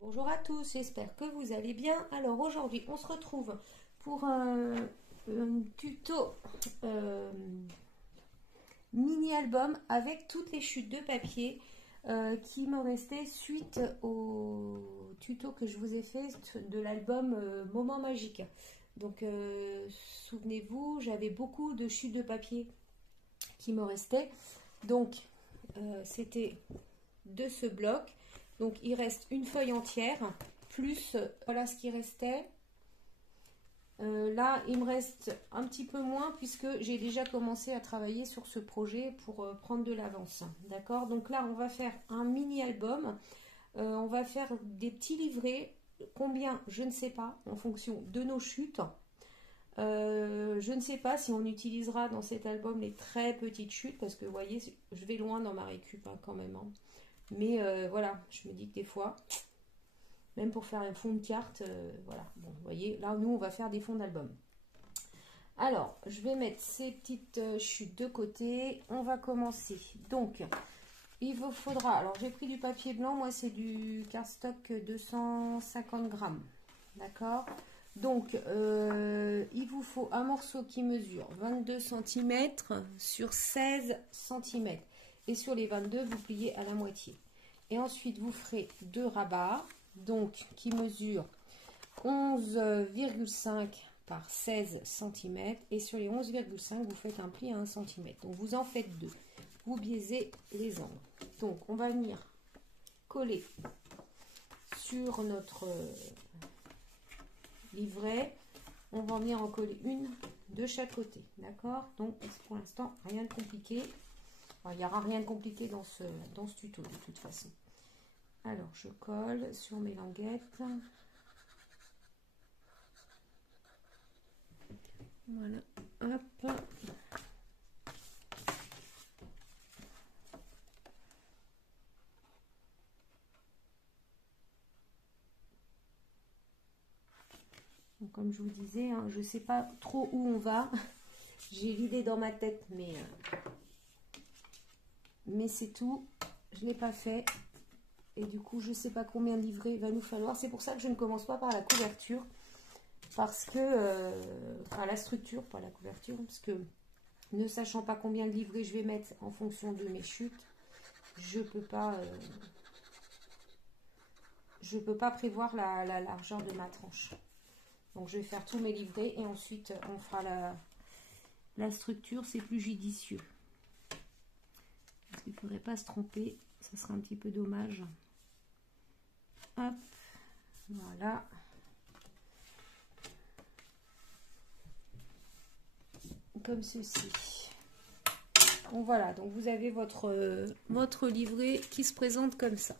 Bonjour à tous, j'espère que vous allez bien. Alors aujourd'hui, on se retrouve pour un tuto mini-album avec toutes les chutes de papier qui me restaient suite au tuto que je vous ai fait de l'album Moment Magique. Donc souvenez-vous, j'avais beaucoup de chutes de papier qui me restaient. Donc c'était de ce bloc. Donc il reste une feuille entière, plus voilà ce qui restait. Là, il me reste un petit peu moins puisque j'ai déjà commencé à travailler sur ce projet pour prendre de l'avance. D'accord? Donc là, on va faire un mini-album. On va faire des petits livrets. Combien? Je ne sais pas, en fonction de nos chutes. Je ne sais pas si on utilisera dans cet album les très petites chutes parce que vous voyez, je vais loin dans ma récup hein, quand même. Hein. Mais voilà, je me dis que des fois, même pour faire un fond de carte, voilà. Bon, vous voyez, là, nous, on va faire des fonds d'album. Alors, je vais mettre ces petites chutes de côté. On va commencer. Donc, il vous faudra... Alors, j'ai pris du papier blanc. Moi, c'est du cardstock 250 grammes. D'accord? Donc, il vous faut un morceau qui mesure 22 cm sur 16 cm. Et sur les 22, vous pliez à la moitié. Et ensuite, vous ferez deux rabats, donc qui mesurent 11,5 par 16 cm. Et sur les 11,5, vous faites un pli à 1 cm. Donc, vous en faites deux. Vous biaisez les angles. Donc, on va venir coller sur notre livret. On va venir en coller une de chaque côté. D'accord? Donc, pour l'instant, rien de compliqué. Il n'y aura rien de compliqué dans ce tuto de toute façon. Alors, je colle sur mes languettes. Voilà. Hop. Donc, comme je vous disais, hein, je ne sais pas trop où on va. J'ai l'idée dans ma tête, mais c'est tout. Je ne l'ai pas fait. Et du coup, je ne sais pas combien de livrets il va nous falloir. C'est pour ça que je ne commence pas par la couverture. Parce que, enfin la structure, pas la couverture. Parce que, ne sachant pas combien de livrets je vais mettre en fonction de mes chutes, je ne peux pas prévoir la largeur de ma tranche. Donc, je vais faire tous mes livrets et ensuite, on fera la structure. C'est plus judicieux. Parce qu'il ne faudrait pas se tromper. Ça serait un petit peu dommage. Hop, voilà. Comme ceci. Bon, voilà, donc vous avez votre livret qui se présente comme ça.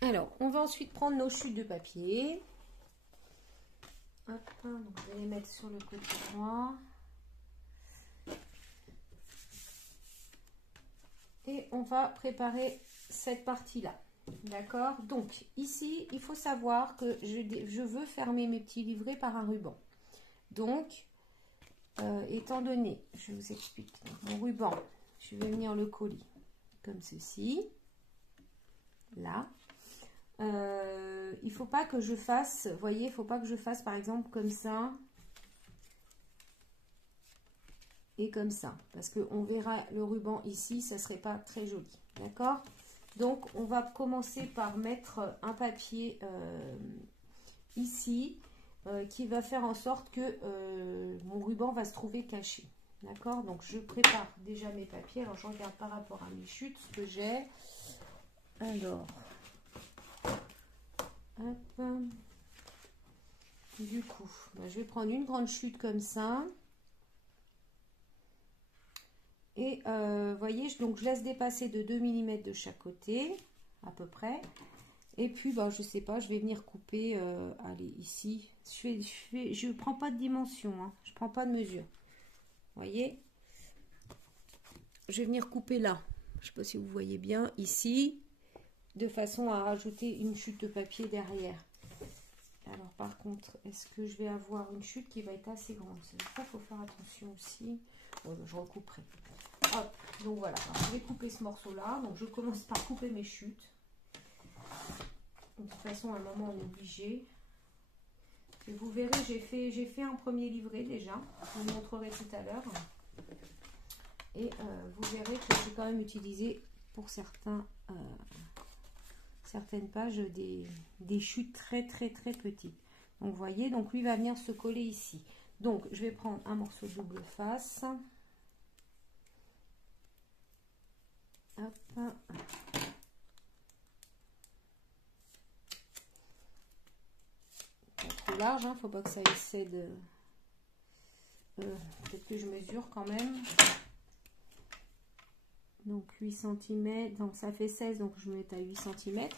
Alors, on va ensuite prendre nos chutes de papier. Hop, donc je vais les mettre sur le côté droit. Et on va préparer cette partie-là. D'accord? Donc, ici, il faut savoir que je veux fermer mes petits livrets par un ruban. Donc, étant donné, je vous explique, mon ruban, je vais venir le coller comme ceci. Là. Il faut pas que je fasse, vous voyez, il faut pas que je fasse par exemple comme ça et comme ça. Parce qu'on verra le ruban ici, ça serait pas très joli. D'accord? Donc, on va commencer par mettre un papier ici qui va faire en sorte que mon ruban va se trouver caché. D'accord? Donc, je prépare déjà mes papiers. Alors, je regarde par rapport à mes chutes ce que j'ai. Alors, hop. Du coup, je vais prendre une grande chute comme ça. Et voyez, donc je laisse dépasser de 2 mm de chaque côté, à peu près. Et puis, je sais pas, je vais venir couper, allez, ici. Je ne prends pas de dimension, hein, je ne prends pas de mesure. Voyez, je vais venir couper là. Je ne sais pas si vous voyez bien, ici, de façon à rajouter une chute de papier derrière. Alors, par contre, est-ce que je vais avoir une chute qui va être assez grande? C'est ça, il faut faire attention aussi. Bon, je recouperai. Hop, donc voilà, alors, je vais couper ce morceau-là. Donc, je commence par couper mes chutes. façon, à un moment, on est obligé. Et vous verrez, j'ai fait un premier livret déjà. Je vous montrerai tout à l'heure. Et vous verrez que j'ai quand même utilisé pour certaines pages des chutes très petites. Donc vous voyez, donc lui va venir se coller ici. Donc je vais prendre un morceau de double face. Hop. Pas trop large, hein, faut pas que ça excède. Peut-être que je mesure quand même. Donc 8 cm, donc ça fait 16, donc je vais mettre à 8 cm. Hein.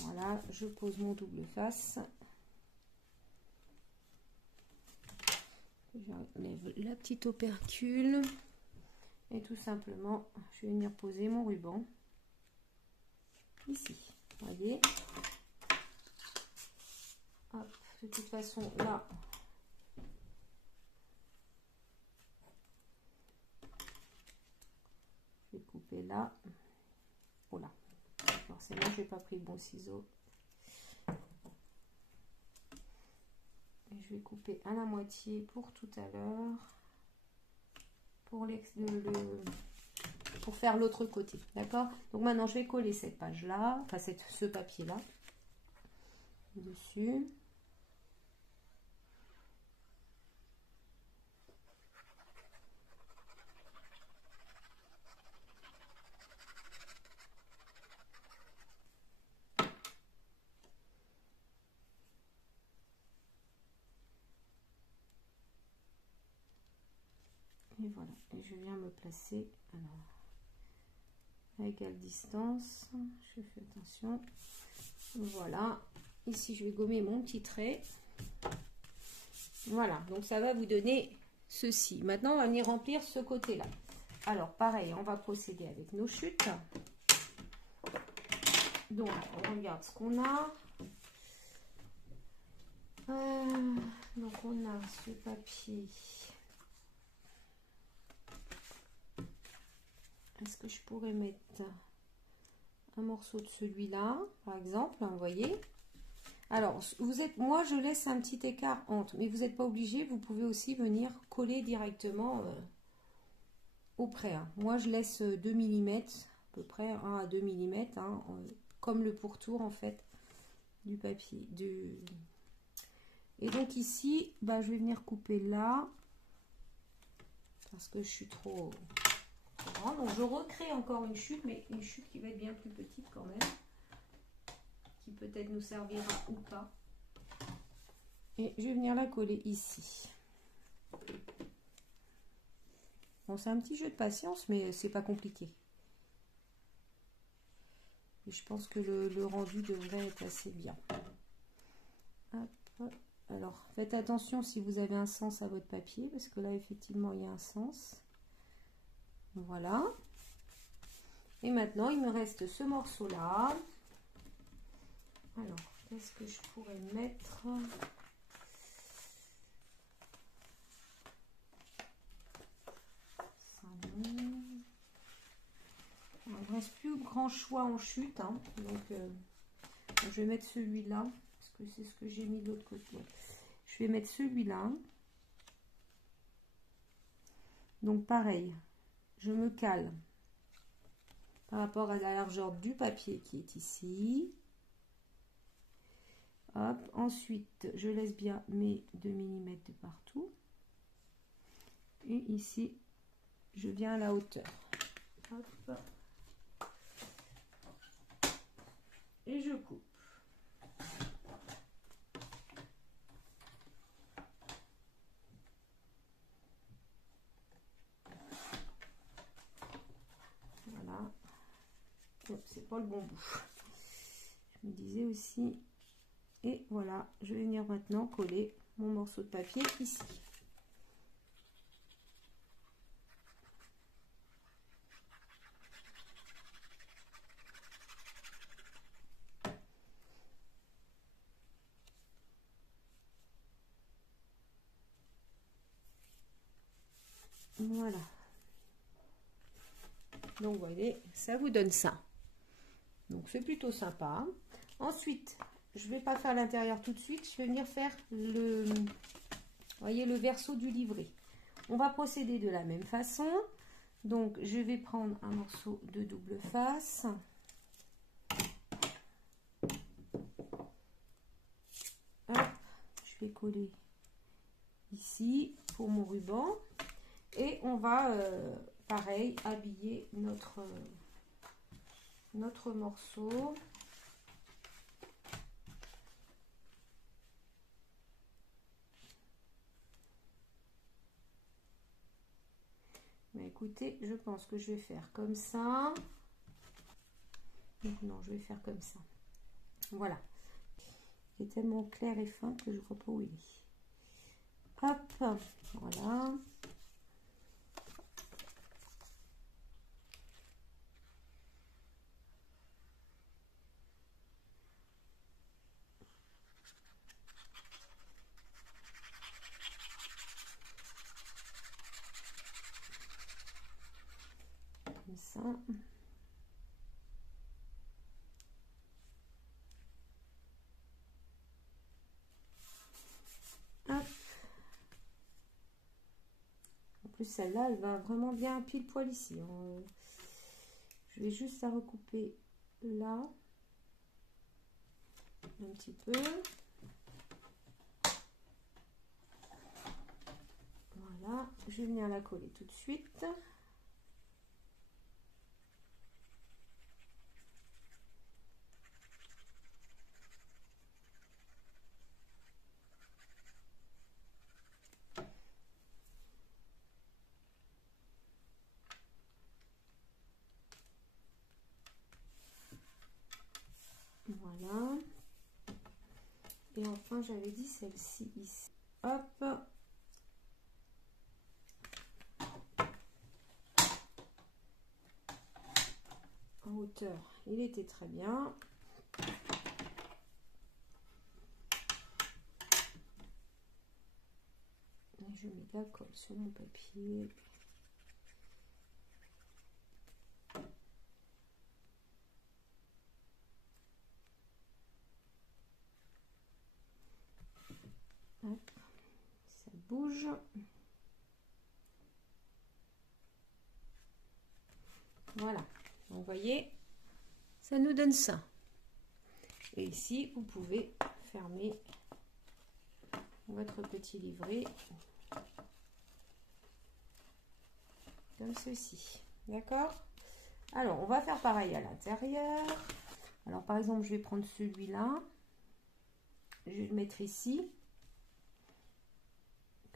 Voilà, je pose mon double face. J'enlève la petite opercule. Et tout simplement, je vais venir poser mon ruban. Ici, vous voyez. Hop, de toute façon, là, je vais couper là. Voilà. Forcément, je n'ai pas pris le bon ciseau. Et je vais couper à la moitié pour tout à l'heure. Pour faire l'autre côté. D'accord? Donc maintenant, je vais coller cette page-là, enfin ce papier-là, dessus. Et voilà, et je viens me placer alors à égale distance, je fais attention, voilà, ici je vais gommer mon petit trait, voilà, donc ça va vous donner ceci. Maintenant on va venir remplir ce côté là. Alors pareil, on va procéder avec nos chutes. Donc on regarde ce qu'on a. Donc on a ce papier. Est-ce que je pourrais mettre un morceau de celui-là, par exemple, vous voyez? Alors, moi, je laisse un petit écart entre, mais vous n'êtes pas obligé. Vous pouvez aussi venir coller directement au près. Hein. Moi, je laisse 2 mm, à peu près 1 à 2 mm, hein, comme le pourtour, en fait, du papier. Et donc ici, bah, je vais venir couper là, parce que je suis trop... Donc je recrée encore une chute, mais une chute qui va être bien plus petite quand même, qui peut-être nous servira ou pas. Et je vais venir la coller ici. Bon, c'est un petit jeu de patience, mais c'est pas compliqué. Et je pense que le rendu devrait être assez bien. Hop. Alors, faites attention si vous avez un sens à votre papier, parce que là, effectivement, il y a un sens. Voilà. Et maintenant, il me reste ce morceau-là. Alors, qu'est-ce que je pourrais mettre? Il ne reste plus grand choix en chute. Hein. Donc, je vais mettre celui-là, parce que c'est ce que j'ai mis de l'autre côté. Je vais mettre celui-là. Donc, pareil. Je me cale par rapport à la largeur du papier qui est ici. Hop. Ensuite, je laisse bien mes 2 mm de partout. Et ici, je viens à la hauteur. Hop. Et je coupe. Voilà. C'est pas le bon bout. Je me disais aussi. Et voilà, je vais venir maintenant coller mon morceau de papier ici. Voilà. Donc, vous voyez, ça vous donne ça. Donc c'est plutôt sympa. Ensuite, je vais pas faire l'intérieur tout de suite, je vais venir faire le, vous voyez, le verso du livret. On va procéder de la même façon. Donc je vais prendre un morceau de double face. Hop, je vais coller ici pour mon ruban. Et on va, pareil, habiller notre morceau. Mais écoutez, je pense que je vais faire comme ça. Non, je vais faire comme ça. Voilà. Il est tellement clair et fin que je ne vois pas où il est. Hop, voilà. Comme ça. Hop. En plus, celle-là, elle va vraiment bien pile poil ici. Je vais juste la recouper là. Un petit peu. Voilà. Je vais venir la coller tout de suite. Voilà. Et enfin, j'avais dit celle-ci ici. Hop. En hauteur, il était très bien. Et je mets de la colle sur mon papier. Hop. Ça bouge. Voilà. Donc, vous voyez, ça nous donne ça. Et ici, vous pouvez fermer votre petit livret comme ceci. D'accord? Alors, on va faire pareil à l'intérieur. Alors, par exemple, je vais prendre celui-là. Je vais le mettre ici.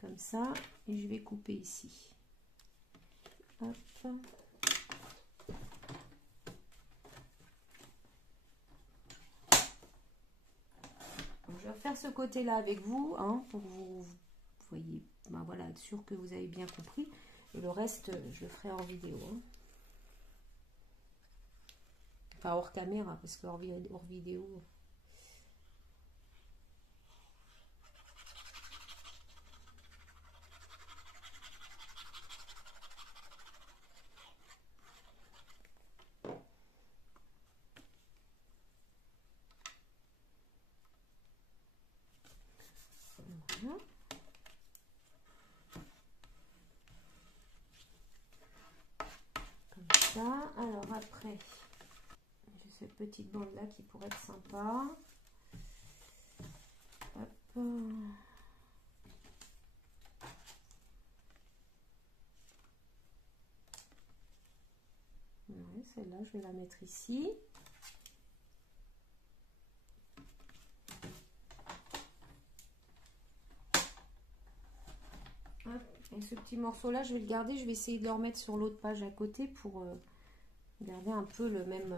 Comme ça. Et je vais couper ici. Hop. Je vais faire ce côté-là avec vous, hein, pour que vous voyez, ben voilà, être sûr que vous avez bien compris. Et le reste, je le ferai hors vidéo. Hein. Enfin, hors caméra, parce que hors vidéo... Voilà. Comme ça. Alors après, j'ai cette petite bande là qui pourrait être sympa. Hop. Ouais, celle-là, je vais la mettre ici. Hop. Et ce petit morceau là, je vais le garder. Je vais essayer de le remettre sur l'autre page à côté pour garder un peu le même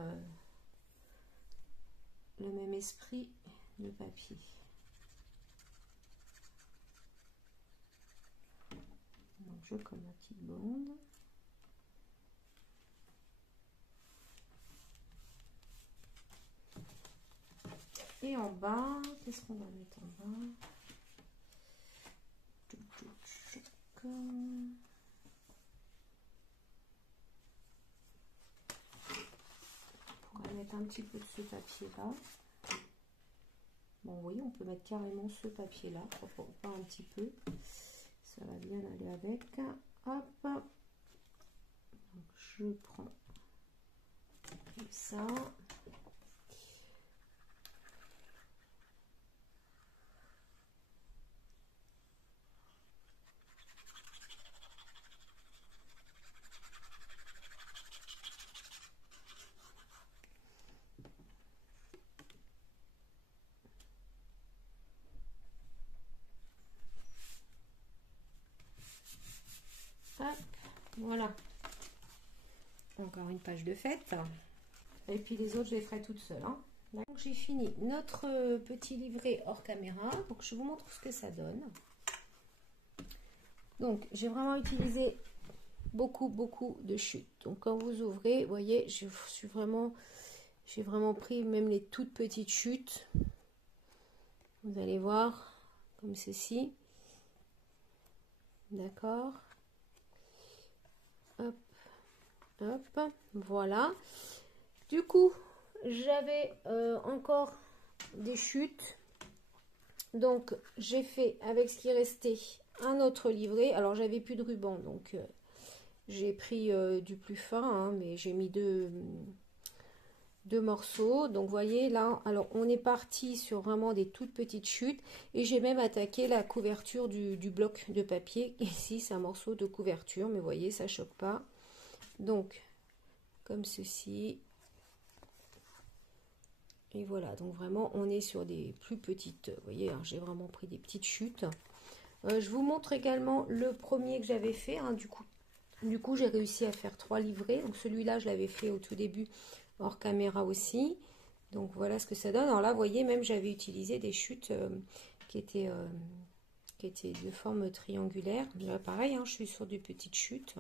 esprit de papier. Donc je colle ma petite bande. Et en bas, qu'est-ce qu'on va mettre en bas? On pourrait mettre mettre un petit peu de ce papier là. Bon, vous voyez, on peut mettre carrément ce papier là, pas un petit peu. Ça va bien aller avec. Hop. Donc, je prends comme ça. Hop, voilà. Encore une page de fête. Et puis les autres, je les ferai toutes seules. Hein. Donc j'ai fini notre petit livret hors caméra. Donc je vous montre ce que ça donne. Donc j'ai vraiment utilisé beaucoup de chutes. Donc quand vous ouvrez, vous voyez, j'ai vraiment pris même les toutes petites chutes. Vous allez voir comme ceci. D'accord. Hop, hop, voilà. Du coup, j'avais encore des chutes. Donc, j'ai fait avec ce qui restait un autre livret. Alors, j'avais plus de ruban, donc j'ai pris du plus fin, hein, mais j'ai mis deux morceaux. Donc, vous voyez là, alors on est parti sur vraiment des toutes petites chutes. Et j'ai même attaqué la couverture du bloc de papier. Ici, c'est un morceau de couverture, mais vous voyez, ça choque pas. Donc, comme ceci. Et voilà, donc vraiment, on est sur des plus petites, vous voyez, hein, j'ai vraiment pris des petites chutes. Je vous montre également le premier que j'avais fait. Hein, du coup j'ai réussi à faire 3 livrets. Donc celui-là, je l'avais fait au tout début, hors caméra aussi. Donc voilà ce que ça donne. Alors là, vous voyez, même j'avais utilisé des chutes qui étaient de forme triangulaire. Là, pareil, hein, je suis sur des petites chutes.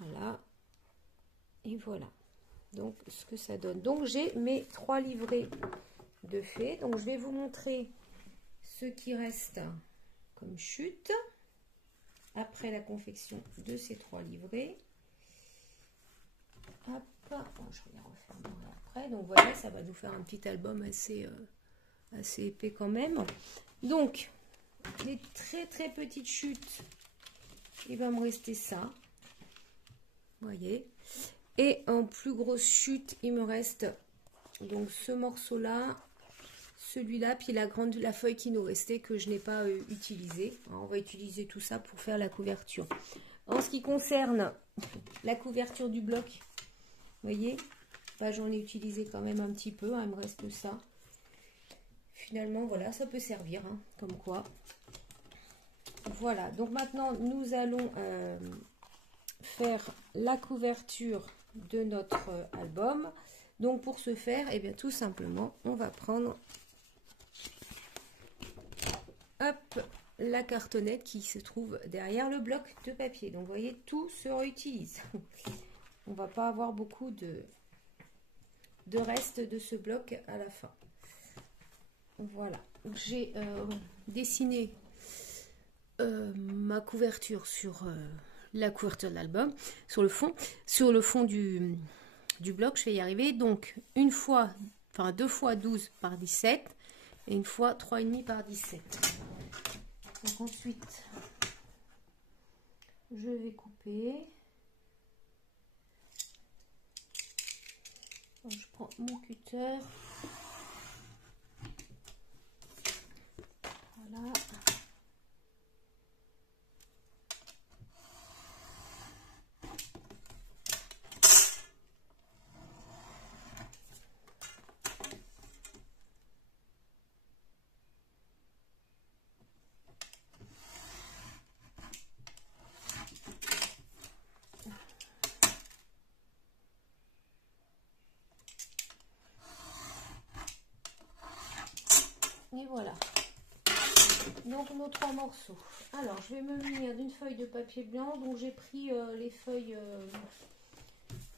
Voilà. Et voilà. Donc ce que ça donne. Donc j'ai mes 3 livrets de fait. Donc je vais vous montrer ce qui reste comme chute après la confection de ces 3 livrets. Hop, je vais les refermer après. Donc voilà, ça va nous faire un petit album assez épais quand même. Donc les très petites chutes, il va me rester ça. Vous voyez. Et en plus grosse chute, il me reste donc ce morceau-là, celui-là, puis la feuille qui nous restait que je n'ai pas utilisée. On va utiliser tout ça pour faire la couverture. En ce qui concerne la couverture du bloc, vous voyez, bah, j'en ai utilisé quand même un petit peu, hein, il me reste ça. Finalement, voilà, ça peut servir, hein, comme quoi. Voilà, donc maintenant, nous allons faire la couverture de notre album. Donc pour ce faire, et bien tout simplement, on va prendre hop, la cartonnette qui se trouve derrière le bloc de papier. Donc vous voyez, tout se réutilise. On va pas avoir beaucoup de reste de ce bloc à la fin. Voilà, j'ai dessiné ma couverture sur la couverture de l'album, sur le fond du bloc. Je vais y arriver. Donc une fois, enfin 2 fois 12 par 17 et une fois 3,5 par 17. Donc ensuite je vais couper. Donc, je prends mon cutter. Voilà. Et voilà. Donc nos 3 morceaux. Alors je vais me munir d'une feuille de papier blanc. Donc j'ai pris les feuilles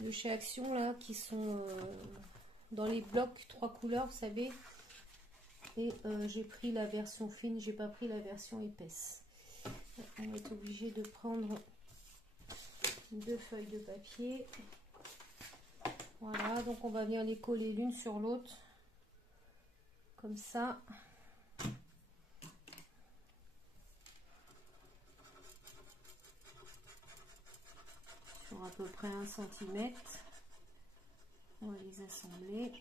de chez Action là qui sont dans les blocs 3 couleurs, vous savez. Et j'ai pris la version fine, j'ai pas pris la version épaisse. On va être obligé de prendre 2 feuilles de papier. Voilà, Voilà, donc on va venir les coller l'une sur l'autre. Comme ça. Sur à peu près 1 cm. On va les assembler.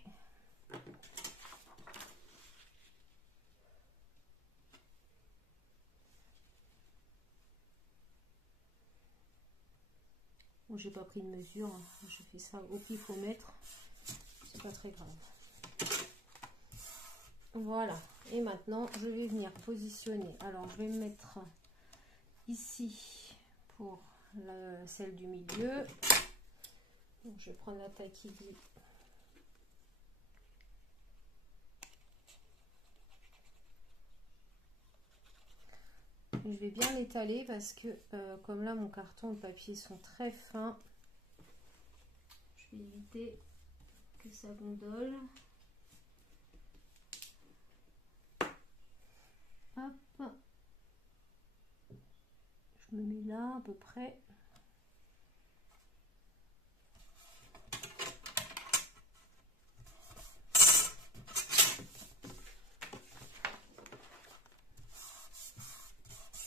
Bon, j'ai pas pris de mesure, je fais ça au pifomètre, c'est pas très grave. Voilà, et maintenant je vais venir positionner. Alors je vais me mettre ici pour celle du milieu. Donc, je vais prendre la taille qui dit. Je vais bien l'étaler parce que comme là mon carton et le papier sont très fins, je vais éviter que ça gondole. Hop, je me mets là à peu près.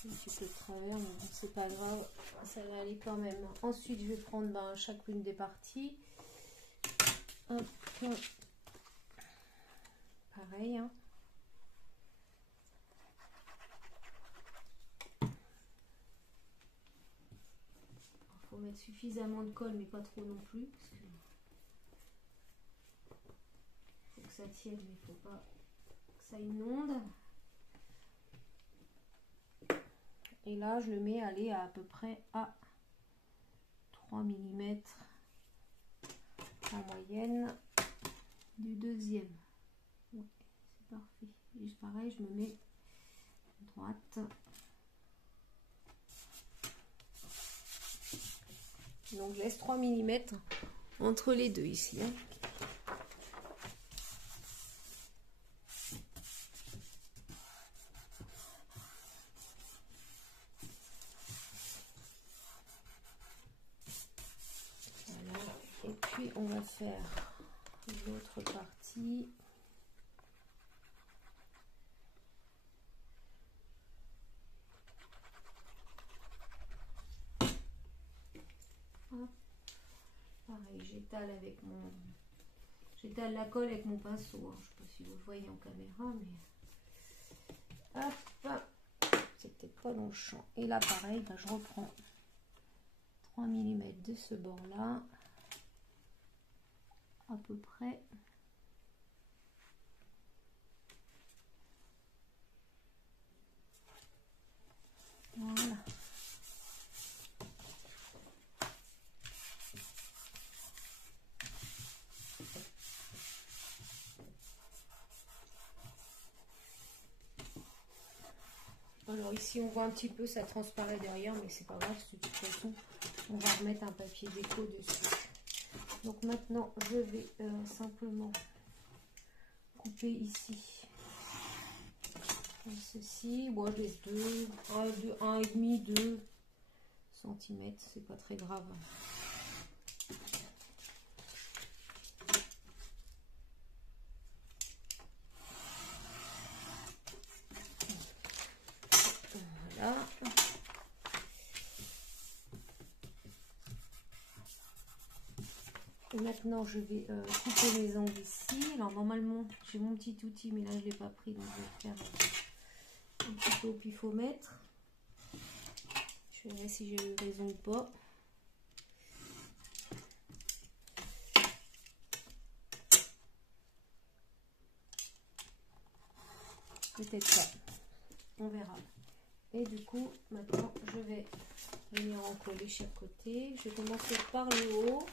Un petit peu de travers, mais bon, c'est pas grave, ça va aller quand même. Ensuite, je vais prendre chacune des parties. Hop. Pareil. Hein. Il faut mettre suffisamment de colle, mais pas trop non plus. Parce que faut que ça tienne, mais il ne faut pas que ça inonde. Et là, je le mets à peu près à 3 mm en moyenne du deuxième. Ouais, c'est parfait. Et pareil, je me mets à droite. Donc, je laisse 3 mm entre les deux ici. Hein. Et puis on va faire l'autre partie. Hop. Pareil, j'étale la colle avec mon pinceau. Hein. Je ne sais pas si vous le voyez en caméra, mais hop, c'est peut-être pas dans le champ. Et là pareil, ben, je reprends 3 mm de ce bord-là. À peu près. Voilà. Alors ici on voit un petit peu, ça transparaît derrière, mais c'est pas grave, de toute façon on va remettre un papier déco dessus. Donc maintenant je vais simplement couper ici comme ceci. Moi je laisse 1,5-2 cm, c'est pas très grave. Voilà. Et maintenant je vais couper les angles ici. Alors normalement j'ai mon petit outil, mais là je ne l'ai pas pris, donc je vais faire un petit peu au pifomètre. Je verrai si j'ai eu raison ou pas. Peut-être pas. On verra. Et du coup, maintenant, je vais venir en coller chaque côté. Je vais commencer par le haut.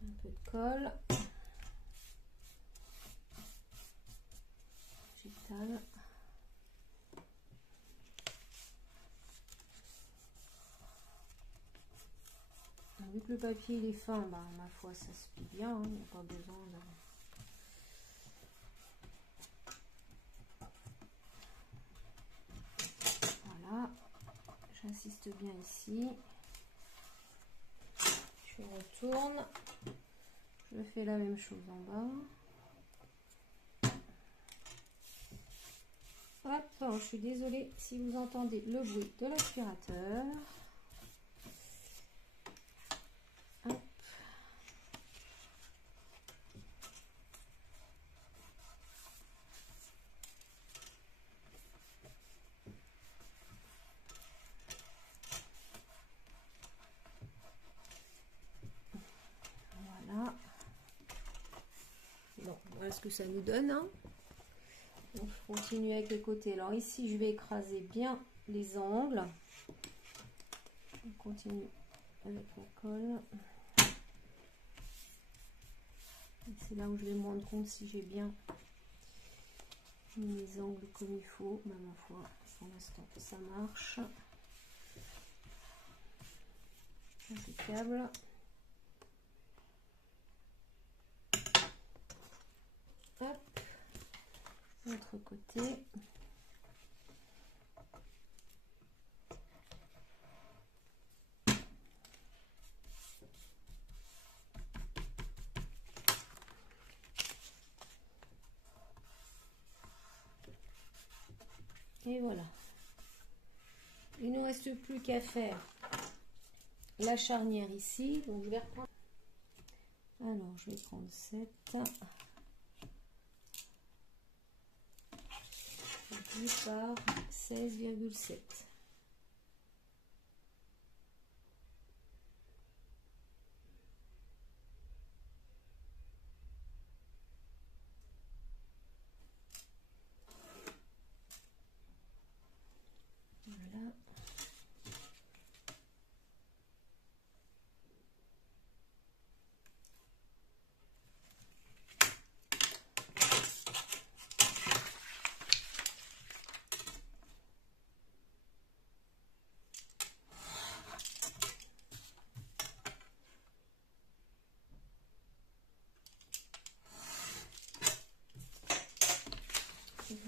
Un peu de colle. J'étale. Vu que le papier il est fin, bah, ma foi ça se plie bien, hein, il n'y a pas besoin de... Voilà, j'insiste bien ici. retourne. Je fais la même chose en bas. Hop, alors, je suis désolée si vous entendez le bruit de l'aspirateur. Hop. Voilà. Bon, voilà ce que ça nous donne. Hein. Donc, je continue avec le côté. Alors ici, je vais écraser bien les angles. On continue avec la colle. C'est là où je vais me rendre compte si j'ai bien mis mes angles comme il faut. Ben, ma foi, pour l'instant, ça marche. Impeccable. Hop. L'autre côté. Et voilà. Il ne nous reste plus qu'à faire la charnière ici. Donc je vais reprendre. Alors je vais prendre 7. Par 16,7. Voilà.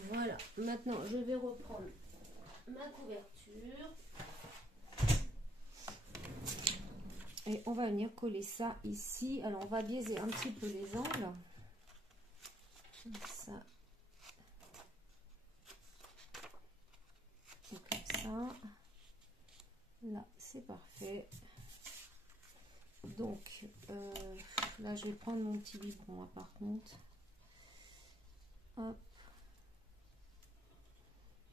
Voilà, maintenant je vais reprendre ma couverture et on va venir coller ça ici. Alors on va biaiser un petit peu les angles, comme ça et comme ça. Là c'est parfait. Donc là je vais prendre mon petit biberon hein, par contre. Hop.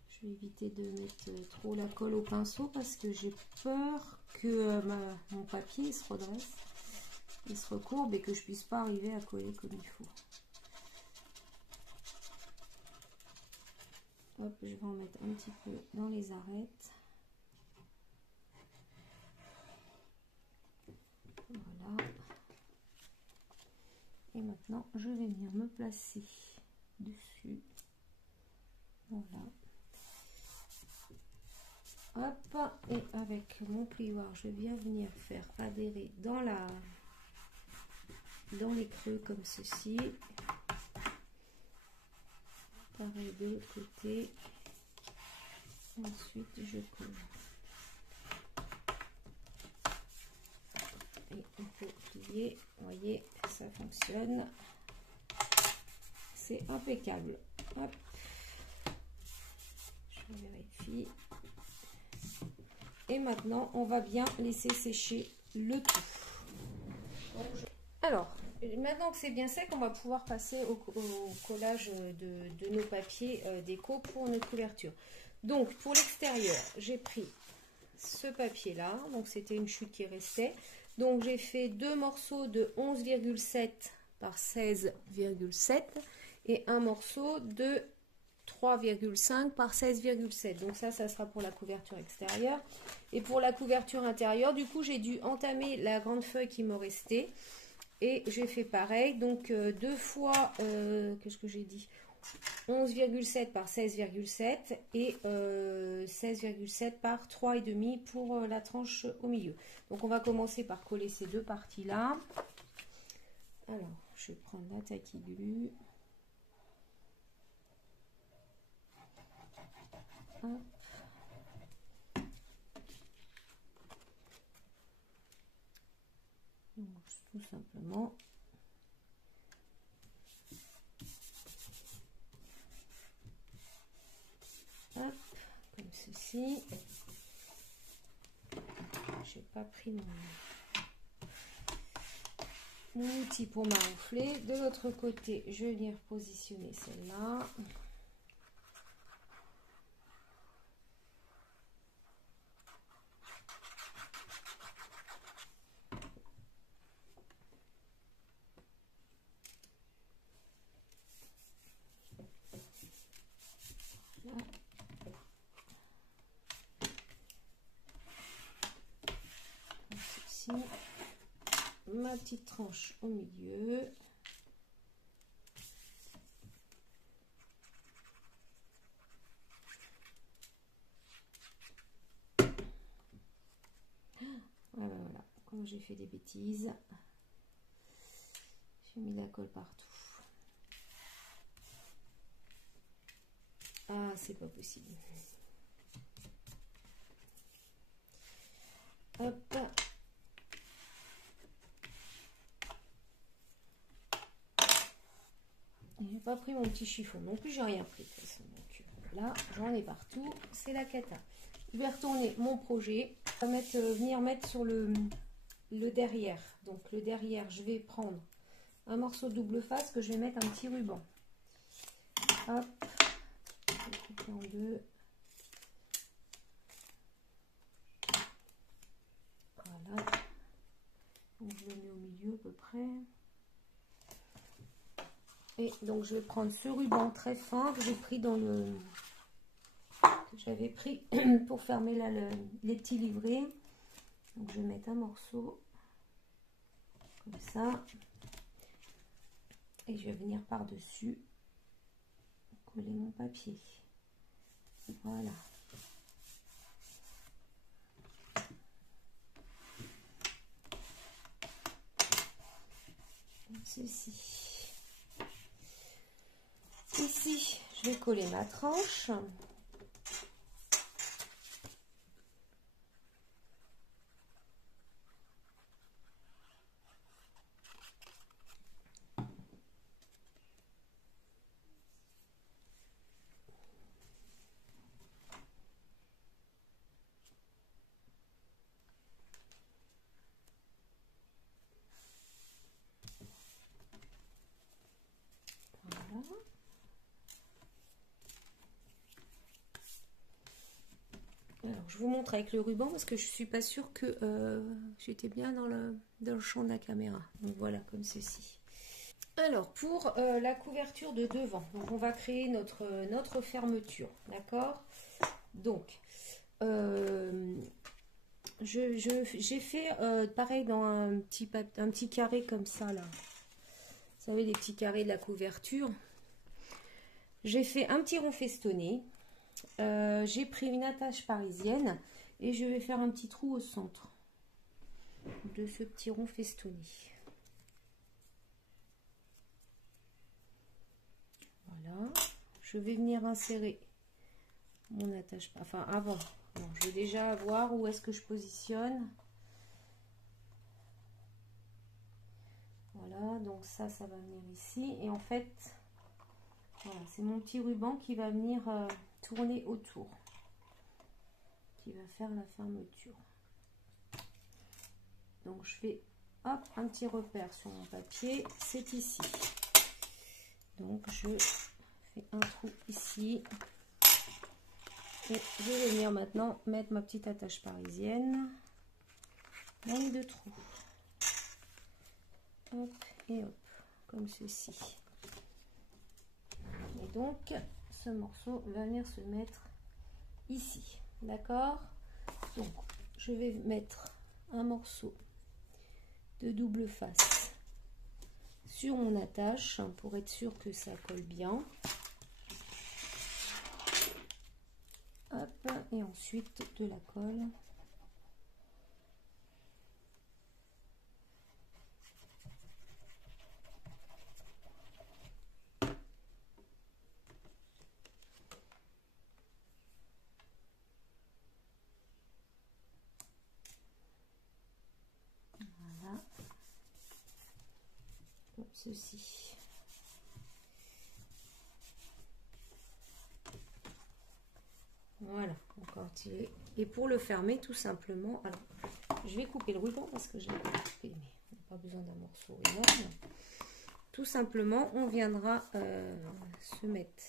Je vais éviter de mettre trop la colle au pinceau parce que j'ai peur que mon papier se redresse, il se recourbe et que je puisse pas arriver à coller comme il faut. Hop, je vais en mettre un petit peu dans les arêtes. Voilà. Et maintenant, je vais venir me placer dessus. Voilà. Hop, et avec mon plioir, je viens venir faire adhérer dans les creux comme ceci. Pareil de l'autre côté. Ensuite, je colle. Et on peut plier. Vous voyez, ça fonctionne. C'est impeccable. Hop. Je vérifie. Et maintenant, on va bien laisser sécher le tout. Alors, maintenant que c'est bien sec, on va pouvoir passer au collage de nos papiers déco pour notre couverture. Donc, pour l'extérieur, j'ai pris ce papier-là. Donc, c'était une chute qui restait. Donc, j'ai fait deux morceaux de 11,7 par 16,7 et un morceau de 3,5 par 16,7. Donc ça sera pour la couverture extérieure. Et pour la couverture intérieure, du coup, j'ai dû entamer la grande feuille qui me restait. Et j'ai fait pareil. Donc, deux fois, qu'est-ce que j'ai dit, 11,7 par 16,7 et 16,7 par 3,5 pour la tranche au milieu. Donc, on va commencer par coller ces deux parties-là. Alors, je vais prendre la tacky glue. Hop. tout simplement. Hop, comme ceci. J'ai pas pris mon outil pour maroufler. De l'autre côté, je vais venir positionner celle-là. Ma petite tranche au milieu. Voilà, voilà. Comme j'ai fait des bêtises, j'ai mis la colle partout. Ah, c'est pas possible. Hop. J'ai pas pris mon petit chiffon non plus, j'ai rien pris de toute façon. Donc là, j'en ai partout, c'est la cata. Je vais retourner mon projet. Je vais venir mettre sur le derrière. Donc le derrière, je vais prendre un morceau de double face que je vais mettre un petit ruban. Hop, je vais couper en deux. Voilà. Donc je le mets au milieu à peu près. Et donc je vais prendre ce ruban très fin que j'ai pris dans le... que j'avais pris pour fermer là les petits livrets. Donc je vais mettre un morceau comme ça. Et je vais venir par-dessus coller mon papier. Voilà. Comme ceci. Ici, je vais coller ma tranche. Voilà. Alors, je vous montre avec le ruban parce que je suis pas sûre que j'étais bien dans le champ de la caméra. Donc voilà, comme ceci. Alors, pour la couverture de devant, donc on va créer notre fermeture, d'accord? Donc, j'ai fait pareil dans un petit carré comme ça, là. Vous savez, les petits carrés de la couverture. J'ai fait un petit rond festonné. J'ai pris une attache parisienne et je vais faire un petit trou au centre de ce petit rond festonné. Voilà, je vais venir insérer mon attache, enfin avant, bon, je vais déjà voir où est-ce que je positionne. Voilà, donc ça va venir ici et en fait, voilà, c'est mon petit ruban qui va venir tourner autour, qui va faire la fermeture. Donc je fais hop un petit repère sur mon papier, c'est ici. Donc je fais un trou ici et je vais venir maintenant mettre ma petite attache parisienne dans les deux trous. Hop et hop, comme ceci. Et donc ce morceau va venir se mettre ici, d'accord? Donc je vais mettre un morceau de double face sur mon attache pour être sûr que ça colle bien. Hop, et ensuite de la colle. Voilà. ceci. Voilà, encore tiré. Et pour le fermer, tout simplement, alors je vais couper le ruban parce que je l'ai pas coupé, mais on n'a pas besoin d'un morceau énorme. Tout simplement, on viendra se mettre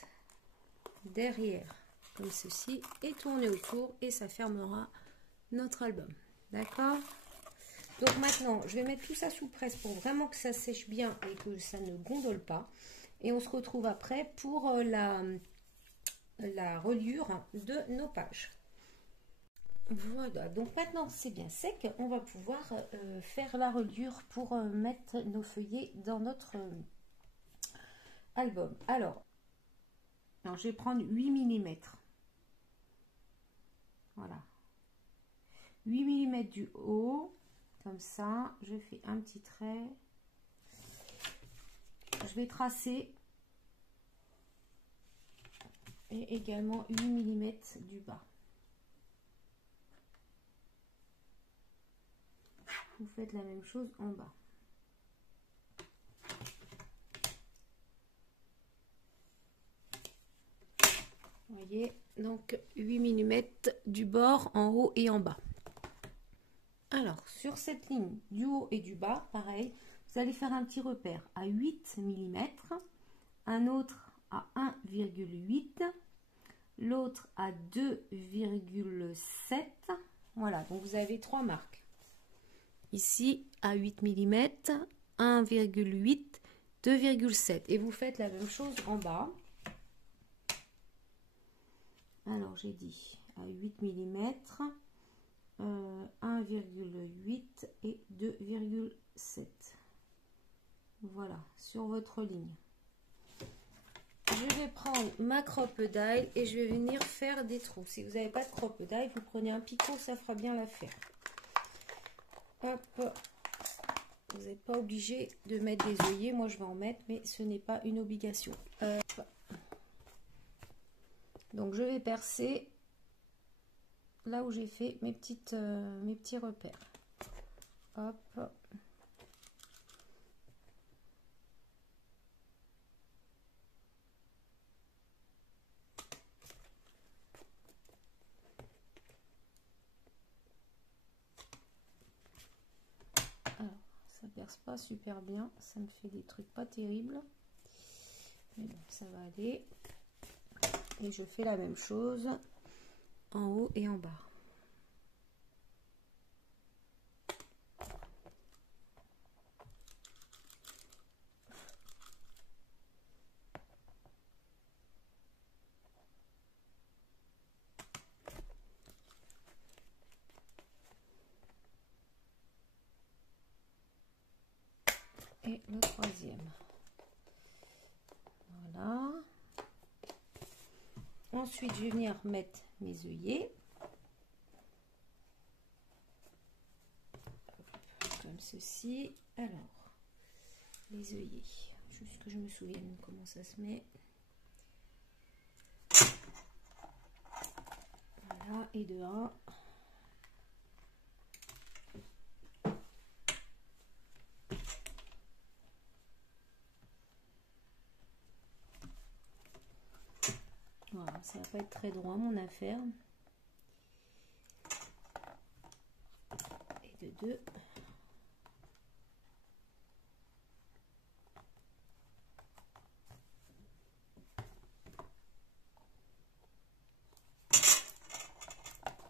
derrière comme ceci et tourner autour et ça fermera notre album. D'accord? Donc maintenant, je vais mettre tout ça sous presse pour vraiment que ça sèche bien et que ça ne gondole pas. Et on se retrouve après pour la reliure de nos pages. Voilà, donc maintenant c'est bien sec, on va pouvoir faire la reliure pour mettre nos feuillets dans notre album. Alors, je vais prendre 8 mm. Voilà. 8 mm du haut, comme ça, je fais un petit trait. Je vais tracer et également 8 mm du bas. Vous faites la même chose en bas. Vous voyez, donc 8 mm du bord en haut et en bas. Alors, sur cette ligne du haut et du bas, pareil, vous allez faire un petit repère à 8 mm, un autre à 1,8, l'autre à 2,7. Voilà, donc vous avez 3 marques. Ici, à 8 mm, 1,8, 2,7. Et vous faites la même chose en bas. Alors, j'ai dit à 8 mm, 1,8 et 2,7. Voilà, sur votre ligne. Je vais prendre ma crop-die et je vais venir faire des trous. Si vous n'avez pas de crop-die, vous prenez un picot, ça fera bien l'affaire. Hop, vous n'êtes pas obligé de mettre des œillets. Moi, je vais en mettre, mais ce n'est pas une obligation. Donc, je vais percer là où j'ai fait mes petits repères. Hop. Alors, ça perce pas super bien. Ça me fait des trucs pas terribles. Mais bon, ça va aller. Et je fais la même chose en haut et en bas. Et le troisième. Voilà. Ensuite, je vais venir mettre mes œillets. Comme ceci. Alors, les œillets. Juste que je me souvienne comment ça se met. Voilà, et de 1. Voilà, ça va pas être très droit mon affaire. Et de 2.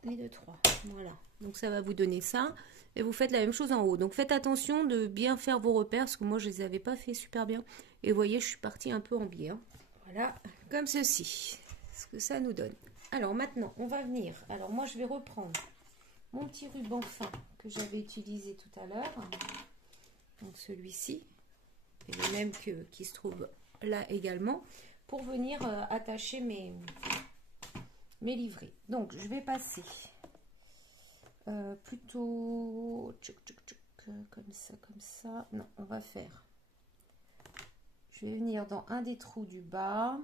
Et de 3. Voilà, donc ça va vous donner ça. Et vous faites la même chose en haut. Donc faites attention de bien faire vos repères, parce que moi je les avais pas fait super bien. Et vous voyez, je suis partie un peu en biais. Voilà, comme ceci. Ce que ça nous donne. Alors maintenant, on va venir. Alors moi, je vais reprendre mon petit ruban fin que j'avais utilisé tout à l'heure. Donc celui-ci. Et le même qui se trouve là également. Pour venir attacher mes livrets. Donc je vais passer plutôt comme ça. Non, on va faire. Je vais venir dans un des trous du bas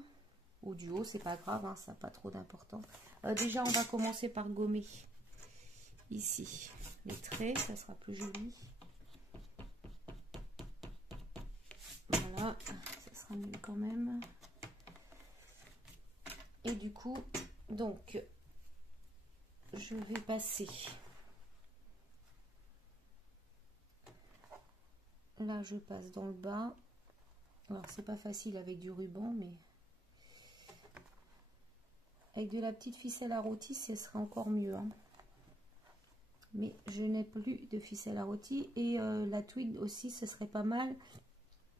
ou du haut, c'est pas grave, hein, ça n'a pas trop d'importance. Déjà, on va commencer par gommer ici les traits, ça sera plus joli. Voilà, ça sera mieux quand même. Et du coup, donc, je vais passer. Là, je passe dans le bas. Alors, c'est pas facile avec du ruban, mais avec de la petite ficelle à rôti, ce sera encore mieux. Hein. Mais je n'ai plus de ficelle à rôti. Et la tweed aussi, ce serait pas mal.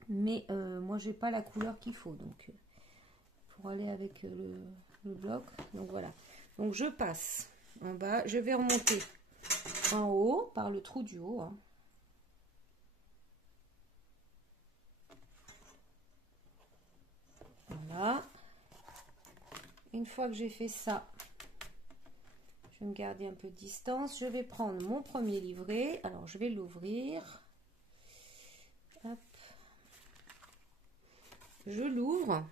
Mais moi, j'ai pas la couleur qu'il faut. Donc, pour aller avec le bloc. Donc, voilà. Donc, je passe en bas. Je vais remonter en haut par le trou du haut. Hein. Voilà. Une fois que j'ai fait ça, je vais me garder un peu de distance. Je vais prendre mon premier livret. Alors, je vais l'ouvrir. Hop. Je l'ouvre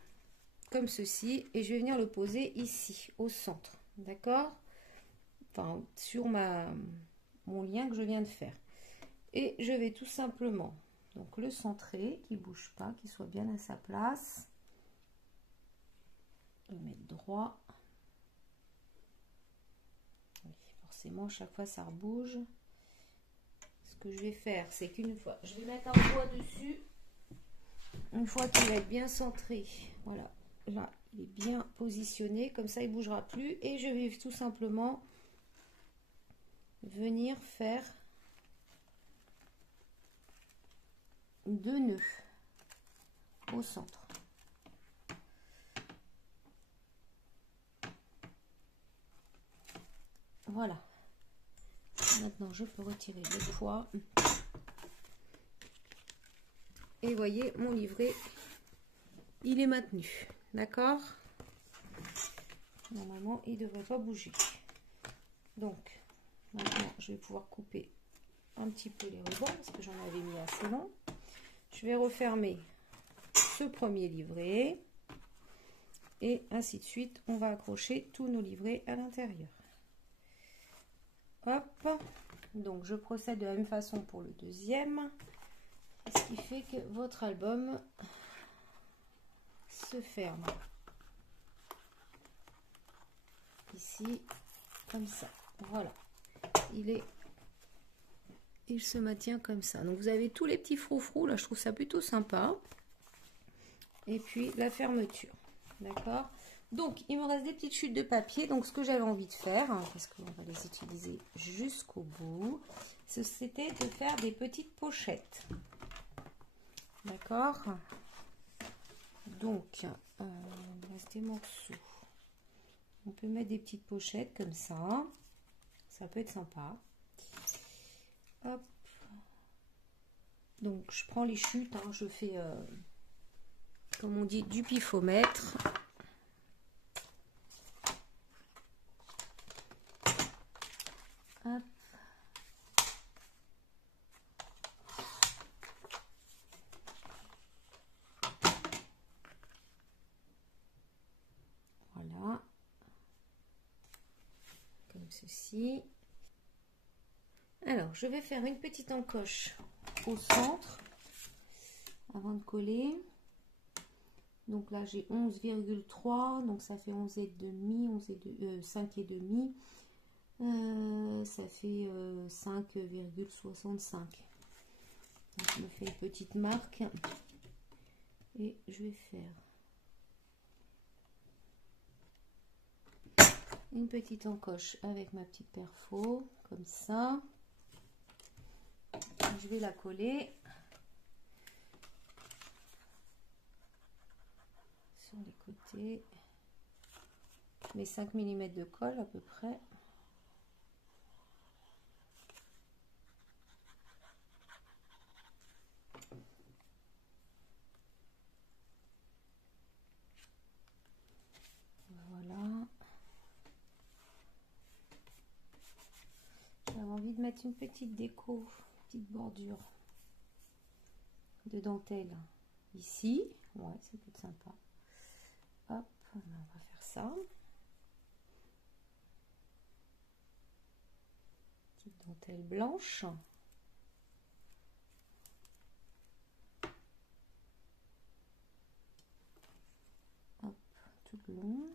comme ceci et je vais venir le poser ici, au centre. D'accord? Enfin, sur mon lien que je viens de faire. Et je vais tout simplement donc le centrer, qu'il ne bouge pas, qu'il soit bien à sa place. Le mettre droit. Oui, forcément, chaque fois ça rebouge. Ce que je vais faire, c'est qu'une fois, je vais mettre un doigt dessus. Une fois qu'il va être bien centré, voilà, là, il est bien positionné, comme ça il ne bougera plus. Et je vais tout simplement venir faire 2 nœuds au centre. Voilà. Maintenant, je peux retirer le poids. Et voyez, mon livret, il est maintenu. D'accord? Normalement, il ne devrait pas bouger. Donc, maintenant, je vais pouvoir couper un petit peu les rubans parce que j'en avais mis assez long. Je vais refermer ce premier livret. Et ainsi de suite, on va accrocher tous nos livrets à l'intérieur. Hop, donc je procède de la même façon pour le deuxième, ce qui fait que votre album se ferme ici, comme ça. Voilà, il se maintient comme ça. Donc vous avez tous les petits froufrous, là je trouve ça plutôt sympa. Et puis la fermeture, d'accord? Donc, il me reste des petites chutes de papier. Donc, ce que j'avais envie de faire, hein, parce qu'on va les utiliser jusqu'au bout, c'était de faire des petites pochettes. D'accord? Donc, il me reste des morceaux. On peut mettre des petites pochettes comme ça. Ça peut être sympa. Hop. Donc, je prends les chutes. Hein, je fais, comme on dit, du pifomètre. Hop. Voilà. Comme ceci. Alors, je vais faire une petite encoche au centre avant de coller. Donc là, j'ai 11,3. Donc, ça fait 11 et demi, 5 et demi. Ça fait 5,65. Je me fais une petite marque et je vais faire une petite encoche avec ma petite perfo comme ça. Je vais la coller sur les côtés. Je mets 5 mm de colle à peu près. Voilà. J'avais envie de mettre une petite déco, une petite bordure de dentelle ici. Ouais, ça peut être sympa. Hop, on va faire ça. Petite dentelle blanche. tout le long.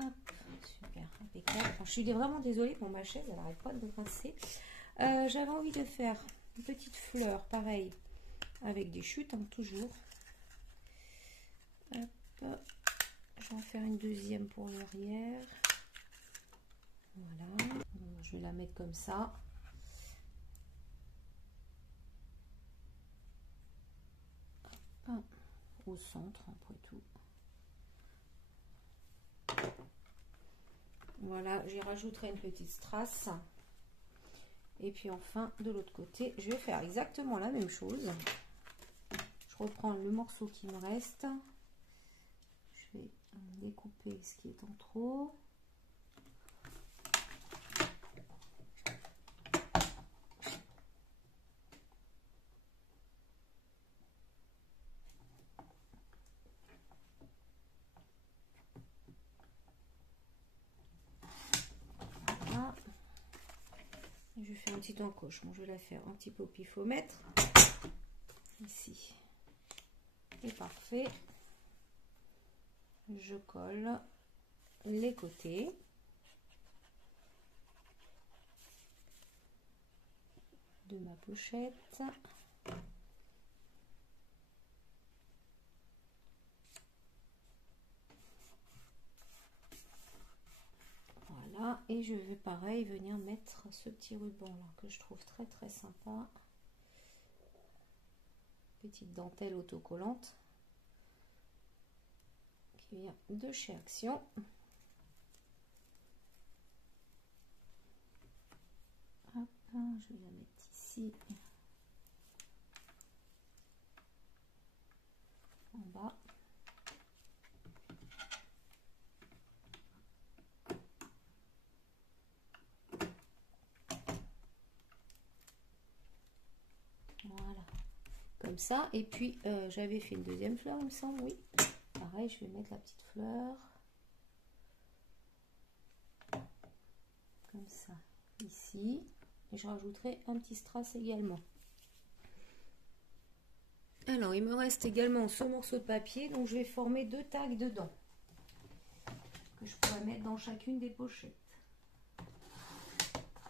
Hop, super, impeccable. Alors, je suis vraiment désolée pour ma chaise, elle n'arrête pas de me pincer. J'avais envie de faire une petite fleur, pareil, avec des chutes, hein, toujours. Hop. Je vais en faire une deuxième pour l'arrière. Voilà. Je vais la mettre comme ça. Hop. Au centre, après tout. Voilà, j'y rajouterai une petite strass. Et puis enfin, de l'autre côté, je vais faire exactement la même chose. Je reprends le morceau qui me reste. Je vais découper ce qui est en trop. Voilà. Je vais faire une petite encoche. Bon, je vais la faire un petit peu au pifomètre. Ici. Et parfait. Je colle les côtés. De ma pochette. Voilà, et je vais pareil venir mettre ce petit ruban là que je trouve très très sympa. Petite dentelle autocollante qui vient de chez Action. Hop, je vais la mettre ici en bas. Voilà, comme ça. Et puis j'avais fait une deuxième fleur, il me semble, oui. Pareil, je vais mettre la petite fleur comme ça ici. Et je rajouterai un petit strass également. Alors, il me reste également ce morceau de papier, donc je vais former 2 tags dedans que je pourrais mettre dans chacune des pochettes.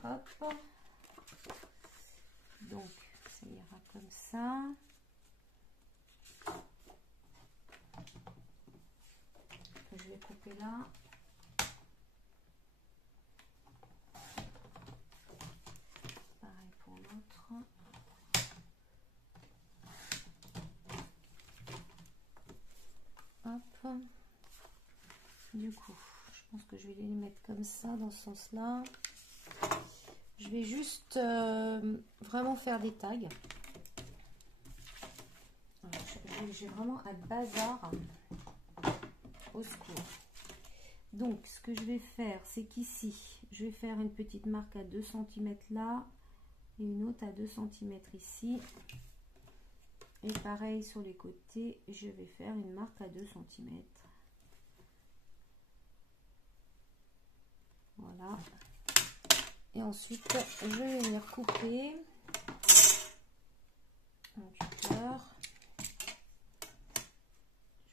Hop. Donc, ça ira comme ça. Je vais couper là. Pareil pour l'autre. Hop. Du coup, je pense que je vais les mettre comme ça, dans ce sens-là. Je vais juste vraiment faire des tags. J'ai vraiment un bazar au secours. Donc, ce que je vais faire, c'est qu'ici, je vais faire une petite marque à 2 cm là et une autre à 2 cm ici. Et pareil sur les côtés, je vais faire une marque à 2 cm. Voilà. Et ensuite, je vais venir couper mon tuteur.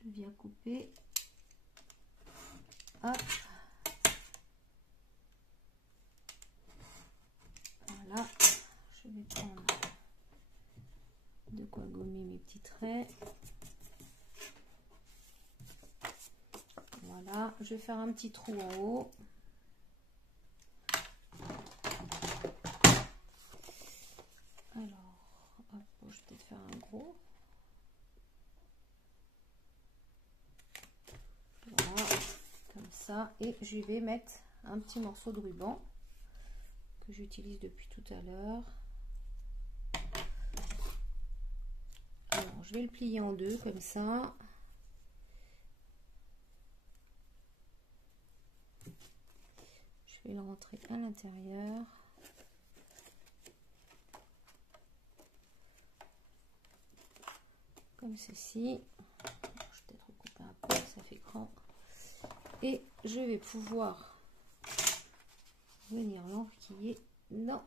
Je viens couper. Hop. Voilà. Je vais prendre de quoi gommer mes petits traits. Voilà. Je vais faire un petit trou en haut. Alors, hop, je vais peut-être faire un gros. Voilà, comme ça. Et je vais mettre un petit morceau de ruban que j'utilise depuis tout à l'heure. Alors, je vais le plier en deux comme ça. Je vais le rentrer à l'intérieur. Comme ceci. Je vais peut-être recouper un peu. l'écran. Et je vais pouvoir venir l'enquiller dans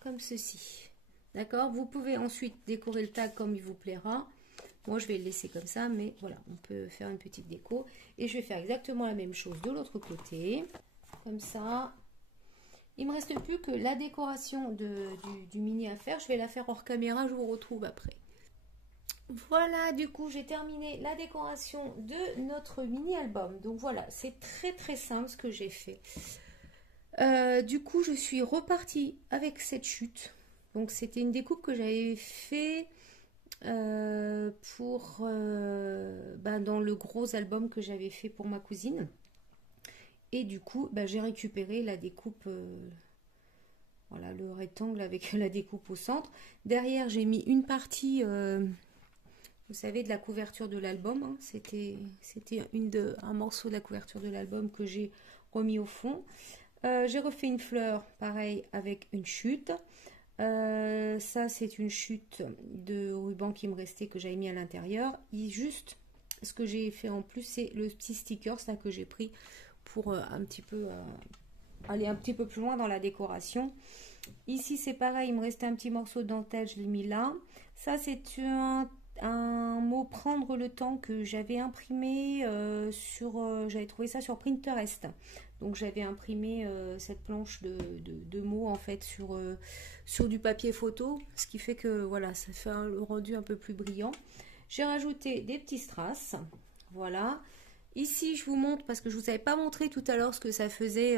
comme ceci. D'accord? Vous pouvez ensuite décorer le tag comme il vous plaira. Moi, je vais le laisser comme ça, mais voilà, on peut faire une petite déco. Et je vais faire exactement la même chose de l'autre côté. Comme ça. Il me reste plus que la décoration du mini à faire. Je vais la faire hors caméra, je vous retrouve après. Voilà, du coup, j'ai terminé la décoration de notre mini album. Donc voilà, c'est très simple ce que j'ai fait. Du coup, je suis repartie avec cette chute. Donc c'était une découpe que j'avais fait dans le gros album que j'avais fait pour ma cousine. Et du coup, j'ai récupéré la découpe, voilà, le rectangle avec la découpe au centre. Derrière, j'ai mis une partie, vous savez, de la couverture de l'album. Hein. C'était un morceau de la couverture de l'album que j'ai remis au fond. J'ai refait une fleur, pareil, avec une chute. Ça, c'est une chute de ruban qui me restait, que j'avais mis à l'intérieur. Juste, ce que j'ai fait en plus, c'est le petit sticker là, que j'ai pris pour un petit peu aller un petit peu plus loin dans la décoration. Ici, c'est pareil, il me restait un petit morceau de dentelle, je l'ai mis là. Ça, c'est un mot prendre le temps que j'avais imprimé j'avais trouvé ça sur Pinterest. Donc j'avais imprimé cette planche de mots en fait sur du papier photo, ce qui fait que voilà, ça fait le rendu un peu plus brillant. J'ai rajouté des petits strass, voilà. Ici je vous montre, parce que je vous avais pas montré tout à l'heure ce que ça faisait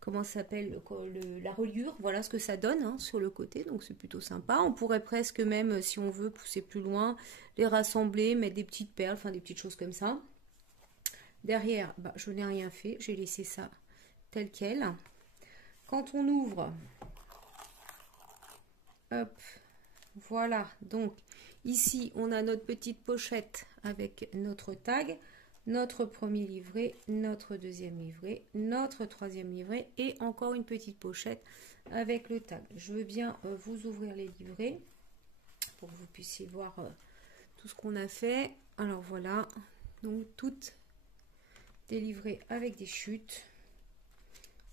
comment ça s'appelle, la reliure, voilà ce que ça donne hein, sur le côté, donc c'est plutôt sympa. On pourrait presque même, si on veut pousser plus loin, les rassembler, mettre des petites perles, enfin des petites choses comme ça. Derrière, je n'ai rien fait, j'ai laissé ça tel quel. Quand on ouvre, hop, voilà, donc ici on a notre petite pochette avec notre tag, notre premier livret, notre deuxième livret, notre troisième livret et encore une petite pochette avec le tag. Je veux bien vous ouvrir les livrets pour que vous puissiez voir tout ce qu'on a fait. Alors voilà, donc toutes des livrets avec des chutes.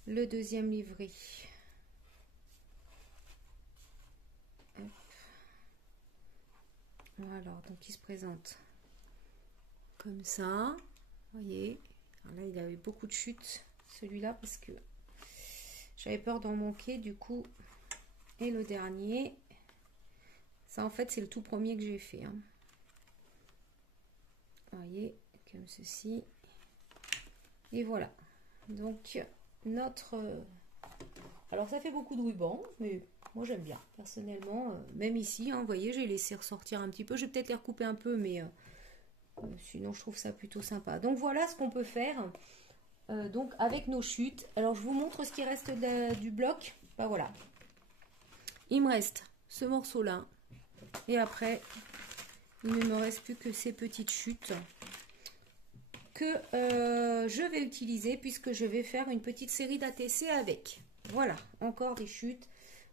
Le deuxième livret. Hop. Voilà, donc il se présente comme ça. Vous voyez, alors là il avait beaucoup de chutes celui-là parce que j'avais peur d'en manquer du coup. Et le dernier, ça en fait c'est le tout premier que j'ai fait. Hein. Vous voyez, comme ceci. Et voilà. Donc notre... Alors ça fait beaucoup de ruban, mais moi j'aime bien personnellement. Même ici, hein, vous voyez, j'ai laissé ressortir un petit peu. Je vais peut-être les recouper un peu, mais sinon je trouve ça plutôt sympa. Donc voilà ce qu'on peut faire donc avec nos chutes. Alors je vous montre ce qui reste du bloc. Voilà. Il me reste ce morceau-là. Et après, il ne me reste plus que ces petites chutes que je vais utiliser puisque je vais faire une petite série d'ATC avec. Voilà, encore des chutes.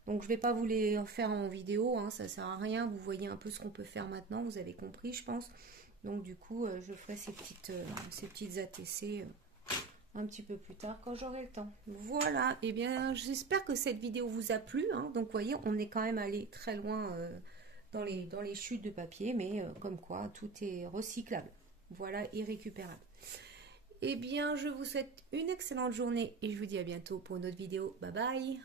Donc je vais pas vous les faire en vidéo, hein, ça sert à rien. Vous voyez un peu ce qu'on peut faire maintenant, vous avez compris je pense. Donc du coup je ferai ces petites ATC un petit peu plus tard quand j'aurai le temps. Voilà, et bien j'espère que cette vidéo vous a plu. Hein. Donc vous voyez, on est quand même allé très loin dans les chutes de papier, mais comme quoi tout est recyclable. Voilà, et récupérable. Eh bien, je vous souhaite une excellente journée et je vous dis à bientôt pour une autre vidéo. Bye bye!